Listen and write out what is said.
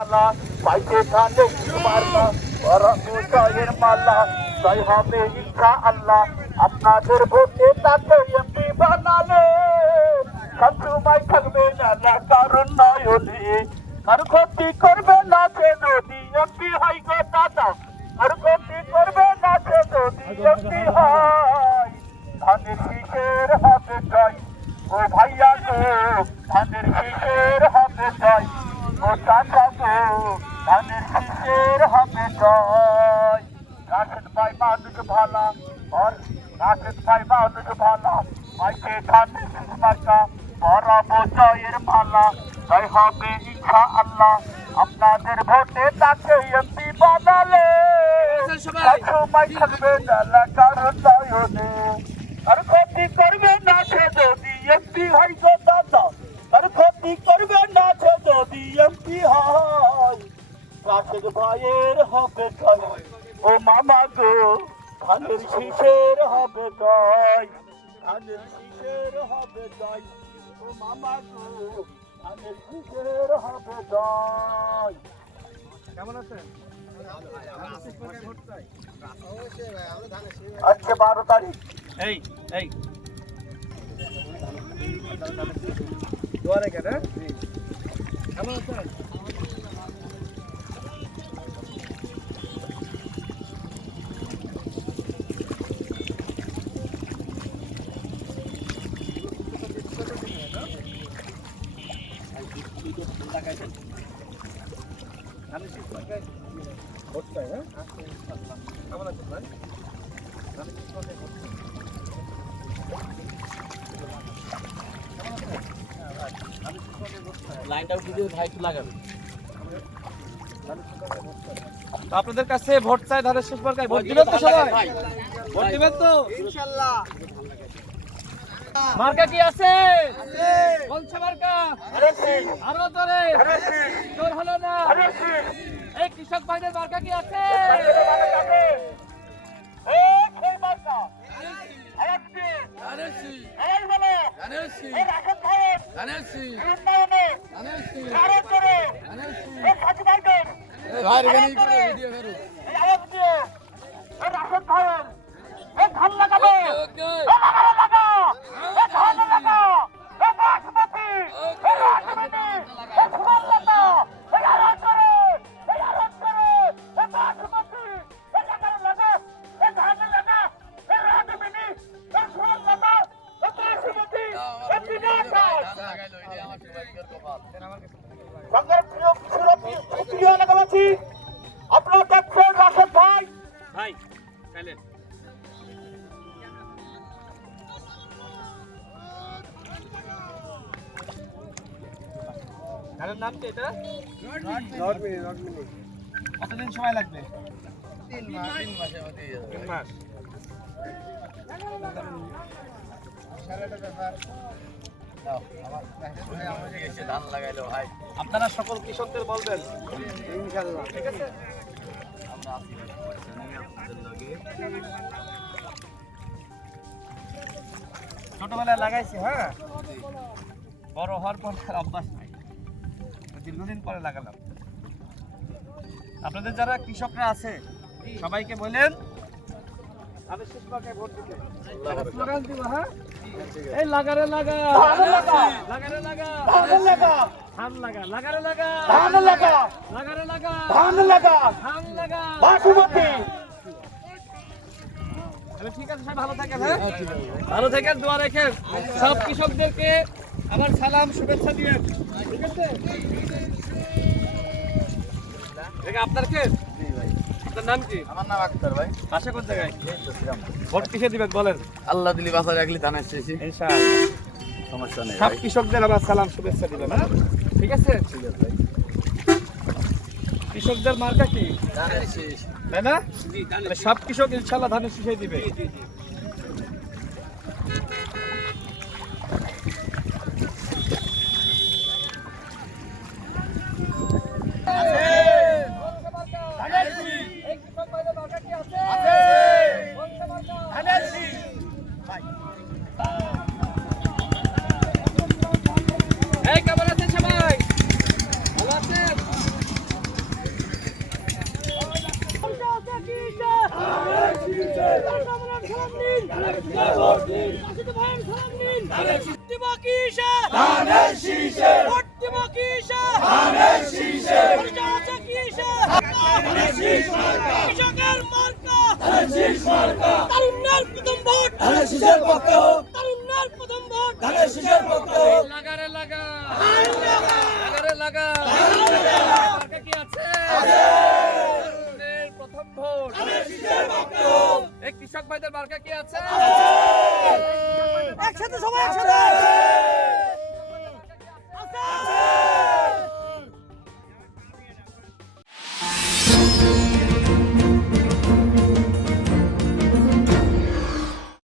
পাইতে কানে মারলা ওরা মুসাইয়ের মালা তাই হবে ইনশাআল্লাহ আপনাদের ভোটে তাকে এমপি বানালে সবসময় থাকবে না কারণ নয়নে আর ক্ষতি করবে না সে যদি এমপি হয় গো দাদা আর ক্ষতি করবে না সে যদি এমপি হয় ধানের শীষের হবে জয় ও ভাইয়া গো ধানের শীষের হবে জয় ও চাচা গো ধানের শীষের হবে জয় রাশেদ ভাই মানুষ ভালা और রাশেদ ভাই মানুষ ভালা মাইকে ধানের শীষ মার্কা বরাবো জয়ের মালা তাই হবে ইনশাআল্লাহ আপনাদের ভোটে তাকে এমপি বানালে সবসময় থাকবে না কারণ নয়নে আর ক্ষতি করবে না সে যদি এমপি হয় গো দাদা আর ক্ষতি করবে না সে যদি এমপি হয় রাশেদ ভাইয়ের হবে জয় ও মামা গো ধানের শীষের হবে জয় ধানের শীষের হবে জয় ও মামা গো ধানের শীষের হবে জয়। কেমন আছেন? আজকে 12 তারিখ এই এই দুয়ারে কেন কেমন আছেন? আপনাদের কাছে ভোট চাই ধানের শীষ মার্কায় ভোট দিবেন তো সবাই? ভোট দিবেন তো ইনশাআল্লাহ। মার্কা কি আছে? কোনছে মার্কা? আরো জোরে জোর হলো না। এই কৃষক ভাইদের মার্কা কি আছে? আপনার দেখছেন রাশেদ ভাই ভাই ধানের নাম কি এটা? কতদিন সময় লাগবে? 3 মাস। আপনারা সকল কৃষকদের বলবেন ইনশাআল্লাহ, ঠিক আছে? ছোটবেলায় লাগাইছি, হ্যাঁ, বড় হওয়ার পর অভ্যাস নাই, দীর্ঘদিন পরে লাগালাম। আপনাদের যারা কৃষকরা আছে সবাইকে বলেন আমি শেষ মার্কায় ভোট দিতে স্লোগান দিব, হ্যাঁ? এই লাগারে লাগা লাগারে লাগা ধান লাগা লাগারে লাগা ধান লাগা লাগারে লাগা ধান লাগা ধান লাগা বাসুমতি। তাহলে ঠিক আছে, সবাই ভালো থাকেন, হ্যাঁ, ভালো থাকেন, দোয়া রাখেন। সব কৃষকদেরকে আমার সালাম শুভেচ্ছা দিবেন, ঠিক আছে? আপনার কে? আপনার নাম কি? আমার নাম আক্তার ভাই। বাসা কোন জায়গায়? ভোট কিসে দিবেন বলেন? আল্লাহ দিলি বাসা রাখলি ধানের শেষে ইনশাআল্লাহ, সমস্যা নেই। সব কৃষকদের আমার সালাম শুভেচ্ছা দিবেন, হ্যাঁ, ঠিক আছে? ঠিক আছে ভাই। কৃষকদের মার্কা কি? ধানের শেষ। তাই না? তাহলে সব কৃষক ইনশাআল্লাহ ধানের শীষে দিবে। এই কেমন আছেন সবাই? ভালো আছেন? লাগারে লাগা লাগারে লাগা মার্কা কি আছে প্রথম ভোট এই কৃষক ভাইদের মার্কা কি আছে একসাথে সবাই একসাথে